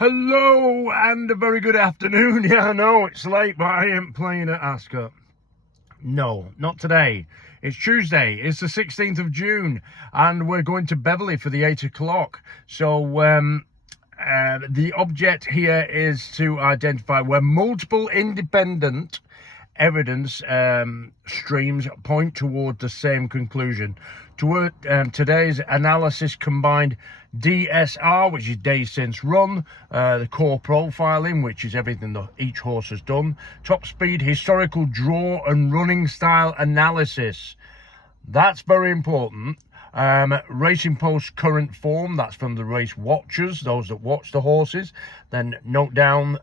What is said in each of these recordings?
Hello and a very good afternoon. Yeah, I know it's late, but I ain't playing at Ascot. No, not today. It's Tuesday. It's the 16th of June, and we're going to Beverley for the 8 o'clock. So the object here is to identify where multiple independent evidence streams point toward the same conclusion. Today's analysis combined DSR, which is days since run, the core profiling, which is everything that each horse has done, top speed, historical draw and running style analysis. That's very important. Racing Post current form, that's from the race watchers, those that watch the horses. Then note down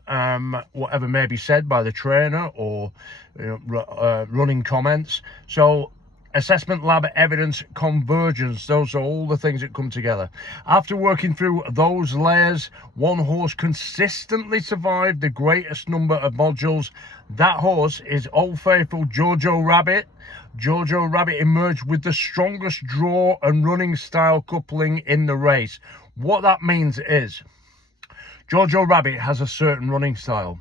whatever may be said by the trainer or running comments. So assessment lab evidence convergence, those are all the things that come together. After working through those layers, one horse consistently survived the greatest number of modules. That horse is Old Faithful Jojo Rabbit. Jojo Rabbit emerged with the strongest draw and running style coupling in the race. What that means is Jojo Rabbit has a certain running style.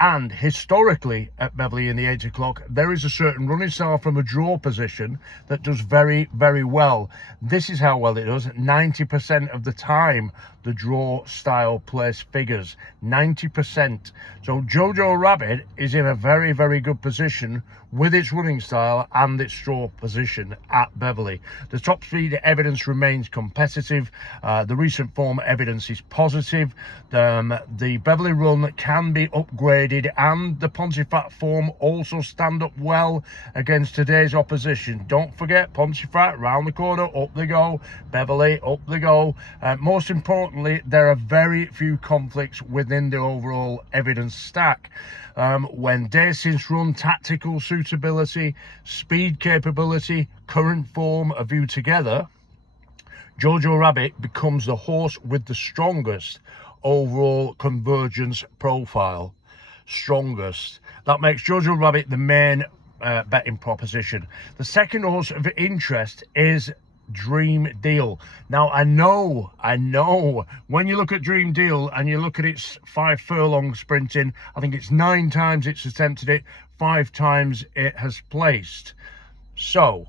And historically at Beverley in the 8 o'clock, there is a certain running style from a draw position that does very, very well. This is how well it does. 90% of the time, the draw style place figures. 90%. So Jojo Rabbit is in a very, very good position with its running style and its draw position at Beverley. The top speed evidence remains competitive. The recent form evidence is positive. The Beverley run can be upgraded, and the Pontefract form also stand up well against today's opposition. Don't forget Pontefract round the corner, up they go. Beverley, up they go. Most importantly, there are very few conflicts within the overall evidence stack. When days since run, tactical suitability, speed capability, current form are viewed together, Jojo Rabbit becomes the horse with the strongest overall convergence profile. Strongest. That makes Jojo Rabbit the main betting proposition. The second horse of interest is Dream Deal. Now I know when you look at Dream Deal and you look at its 5 furlong sprinting, I think it's 9 times it's attempted it, 5 times it has placed. So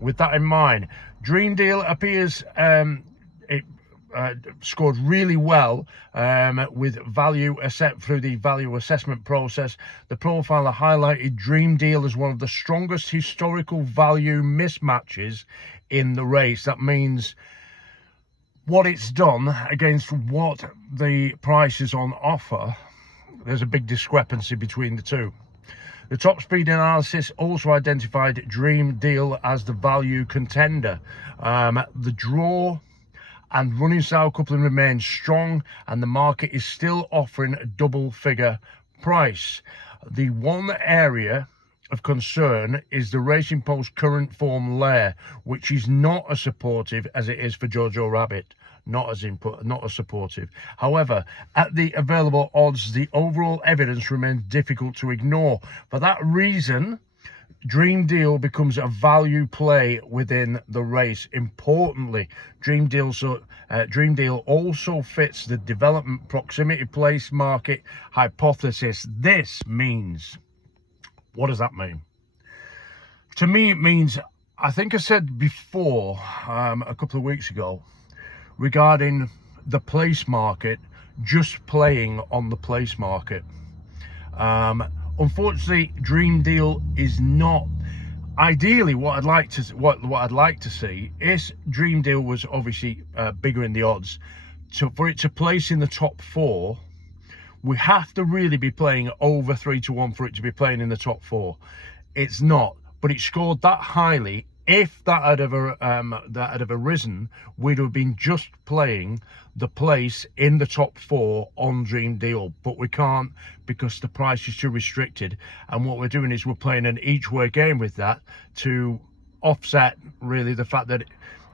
with that in mind, Dream Deal appears it scored really well with value through the value assessment process. The profiler highlighted Dream Deal as one of the strongest historical value mismatches in the race. That means what it's done against what the price is on offer. There's a big discrepancy between the two. The top speed analysis also identified Dream Deal as the value contender. The draw and running style coupling remains strong, and the market is still offering a double figure price. The one area of concern is the Racing Post current form layer, which is not as supportive as it is for Jojo Rabbit. Not as supportive. However, at the available odds, the overall evidence remains difficult to ignore. For that reason, Dream Deal becomes a value play within the race. Importantly, Dream Deal also fits the development proximity place market hypothesis. This means, what does that mean? To me, it means, I think I said before, a couple of weeks ago, regarding the place market, just playing on the place market. Unfortunately, Dream Deal is not. Ideally, what I'd like to see is Dream Deal was obviously bigger in the odds. So for it to place in the top 4, we have to really be playing over 3-1 for it to be playing in the top 4. It's not, but it scored that highly. If that had ever arisen, we'd have been just playing the place in the top 4 on Dream Deal, but we can't because the price is too restricted. And what we're doing is we're playing an each way game with that to offset really the fact that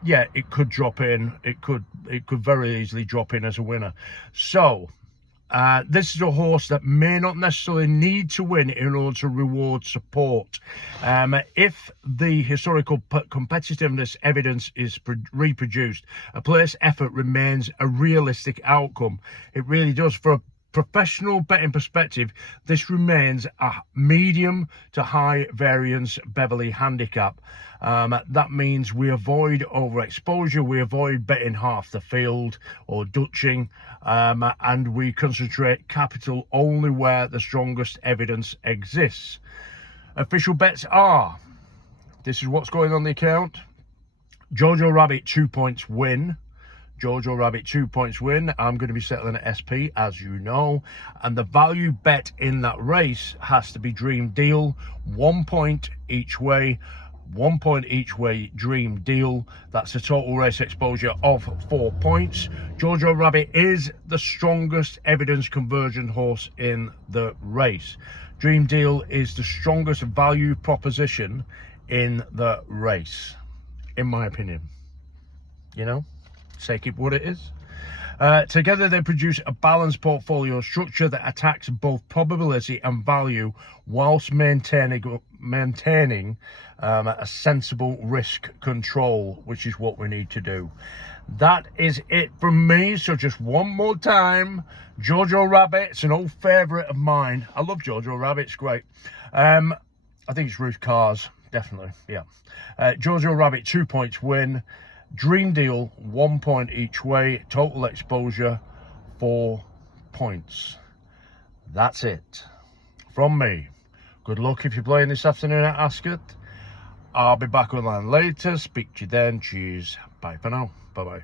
it could drop in. It could very easily drop in as a winner. So This is a horse that may not necessarily need to win in order to reward support. If the historical competitiveness evidence is reproduced, a place effort remains a realistic outcome. It really does. For a professional betting perspective, this remains a medium to high variance Beverley handicap. That means we avoid overexposure, we avoid betting half the field or dutching, and we concentrate capital only where the strongest evidence exists. Official bets are, this is what's going on the account: Jojo Rabbit 2 points win. Jojo Rabbit 2 points win. I'm going to be settling at SP, as you know. And the value bet in that race has to be Dream Deal. 1 point each way. 1 point each way Dream Deal. That's a total race exposure of 4 points. Jojo Rabbit is the strongest evidence conversion horse in the race. Dream Deal is the strongest value proposition in the race, in my opinion. You know? Take it what it is. Together they produce a balanced portfolio structure that attacks both probability and value whilst maintaining a sensible risk control, which is what we need to do. That is it from me. So just one more time, Jojo Rabbit, it's an old favourite of mine. I love Jojo Rabbit, it's great. I think it's Ruth Cars, definitely, yeah. Jojo Rabbit 2 points win. Dream Deal 1 point each way, total exposure 4 points. That's it from me. Good luck if you're playing this afternoon at Ascot. I'll be back online later. Speak to you then. Cheers. Bye for now. Bye bye.